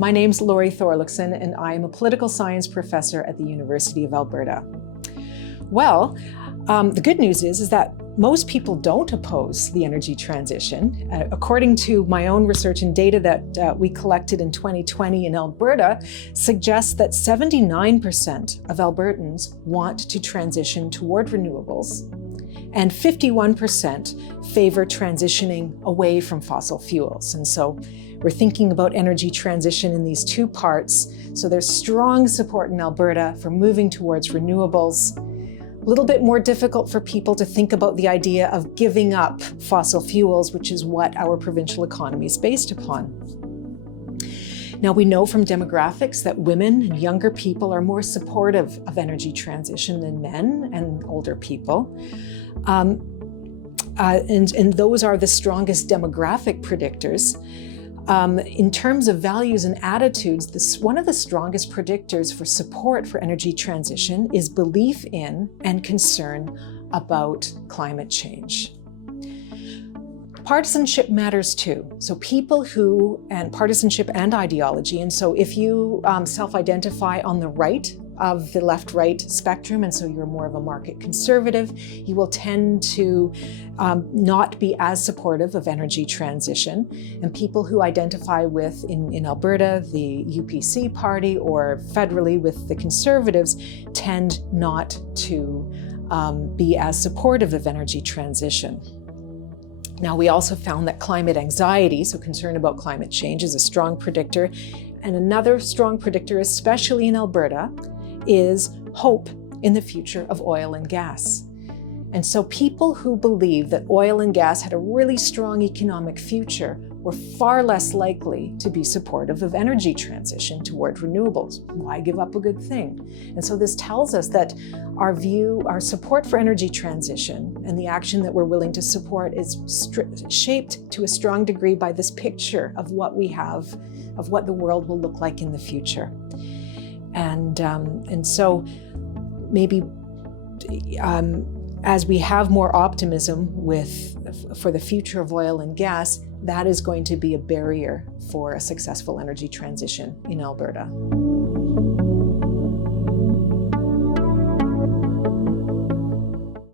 My name's Laurie Thorlakson, and I am a political science professor at the University of Alberta. Well, the good news is that most people don't oppose the energy transition. According to my own research and data that we collected in 2020 in Alberta, suggests that 79% of Albertans want to transition toward renewables, and 51% favor transitioning away from fossil fuels. And so we're thinking about energy transition in these two parts. So there's strong support in Alberta for moving towards renewables. A little bit more difficult for people to think about the idea of giving up fossil fuels, which is what our provincial economy is based upon. Now, we know from demographics that women and younger people are more supportive of energy transition than men and older people. And those are the strongest demographic predictors. In terms of values and attitudes, one of the strongest predictors for support for energy transition is belief in and concern about climate change. Partisanship matters too. So partisanship and ideology. And so if you self-identify on the right of the left-right spectrum, and so you're more of a market conservative, you will tend to not be as supportive of energy transition. And people who identify with, in Alberta, the UPC party, or federally with the Conservatives, tend not to be as supportive of energy transition. Now, we also found that climate anxiety, so concern about climate change, is a strong predictor. And another strong predictor, especially in Alberta, is hope in the future of oil and gas. And so people who believe that oil and gas had a really strong economic future were far less likely to be supportive of energy transition toward renewables. Why give up a good thing? And so this tells us that our support for energy transition and the action that we're willing to support is shaped to a strong degree by this picture of what we have, of what the world will look like in the future. And so maybe as we have more optimism for the future of oil and gas, that is going to be a barrier for a successful energy transition in Alberta.